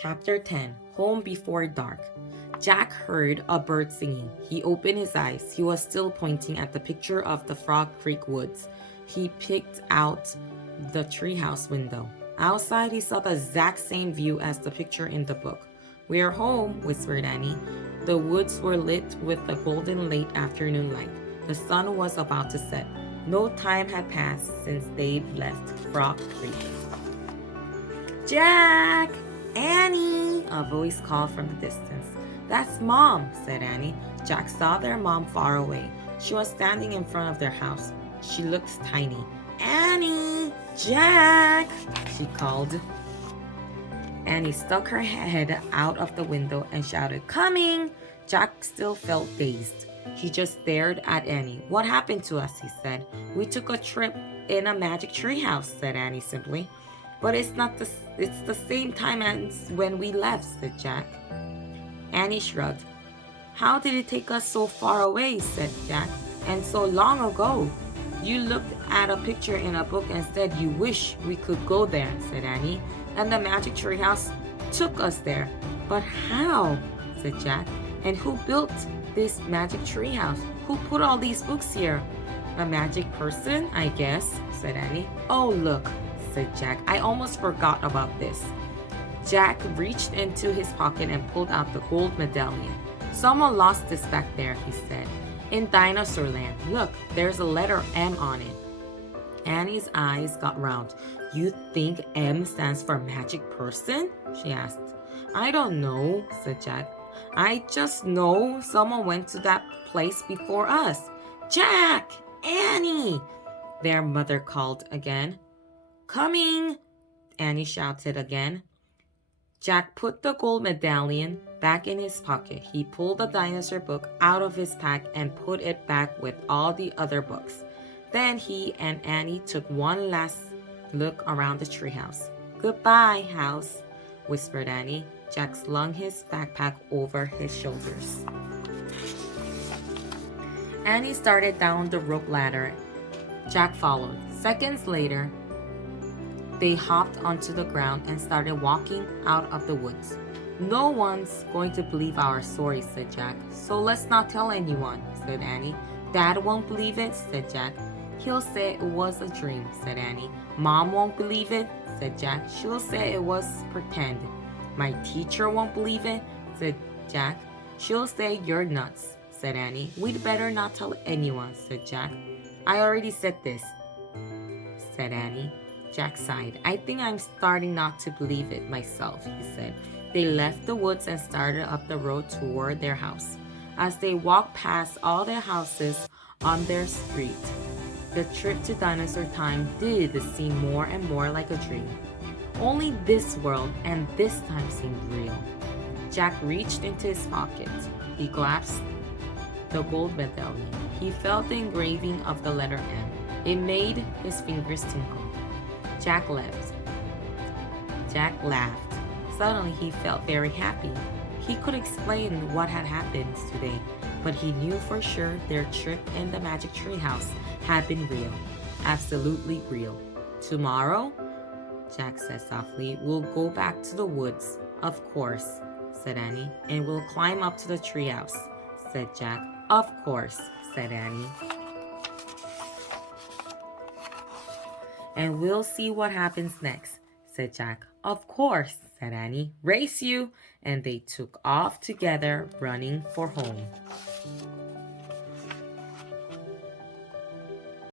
Chapter 10 Home Before Dark. Jack heard a bird singing. He opened his eyes. He was still pointing at the picture of the Frog Creek woods. He picked out the treehouse window. Outside, he saw the exact same view as the picture in the book. "We are home," whispered Annie. The woods were lit with the golden late afternoon light. The sun was about to set. No time had passed since they'd left Frog Creek. "Jack! Annie!" a voice called from the distance. "That's Mom," said Annie. Jack saw their mom far away. She was standing in front of their house. She looked tiny. "Annie! Jack!" she called. Annie stuck her head out of the window and shouted, "Coming!" Jack still felt dazed. He just stared at Annie. "What happened to us?" he said. "We took a trip in a magic treehouse," said Annie simply. "But it's the same time as when we left," said Jack. Annie shrugged. "How did it take us so far away?" said Jack. "And so long ago." "You looked at a picture in a book and said you wish we could go there," said Annie. "And the magic treehouse took us there." "But how?" said Jack. "And who built this magic treehouse? Who put all these books here?" "A magic person, I guess," said Annie. "Oh, look," said Jack. "I almost forgot about this." Jack reached into his pocket and pulled out the gold medallion. "Someone lost this back there," he said. "In Dinosaur Land. Look, there's a letter M on it." Annie's eyes got round. "You think M stands for magic person?" she asked. "I don't know," said Jack. "I just know someone went to that place before us." "Jack! Annie!" their mother called again. "Coming!" Annie shouted again. Jack put the gold medallion back in his pocket. He pulled the dinosaur book out of his pack and put it back with all the other books. Then he and Annie took one last look around the treehouse. "Goodbye, house," whispered Annie. Jack slung his backpack over his shoulders. Annie started down the rope ladder. Jack followed. Seconds later, they hopped onto the ground and started walking out of the woods. "No one's going to believe our story," said Jack. "So let's not tell anyone," said Annie. "Dad won't believe it," said Jack. "He'll say it was a dream," said Annie. "Mom won't believe it," said Jack. "She'll say it was pretend." "My teacher won't believe it," said Jack. "She'll say you're nuts," said Annie. "We'd better not tell anyone," said Jack. "I already said this," said Annie. Jack sighed. "I think I'm starting not to believe it myself," he said. They left the woods and started up the road toward their house. As they walked past all their houses on their street, the trip to Dinosaur Time did seem more and more like a dream. Only this world and this time seemed real. Jack reached into his pocket. He grasped the gold medallion. He felt the engraving of the letter M. It made his fingers tingle. Jack laughed. Suddenly he felt very happy. He could explain what had happened today, but he knew for sure their trip in the magic treehouse had been real. Absolutely real. "Tomorrow," Jack said softly, "we'll go back to the woods." "Of course," said Annie. "And we'll climb up to the treehouse," said Jack. "Of course," said Annie. "And we'll see what happens next," said Jack. "Of course," said Annie. "Race you!" And they took off together, running for home.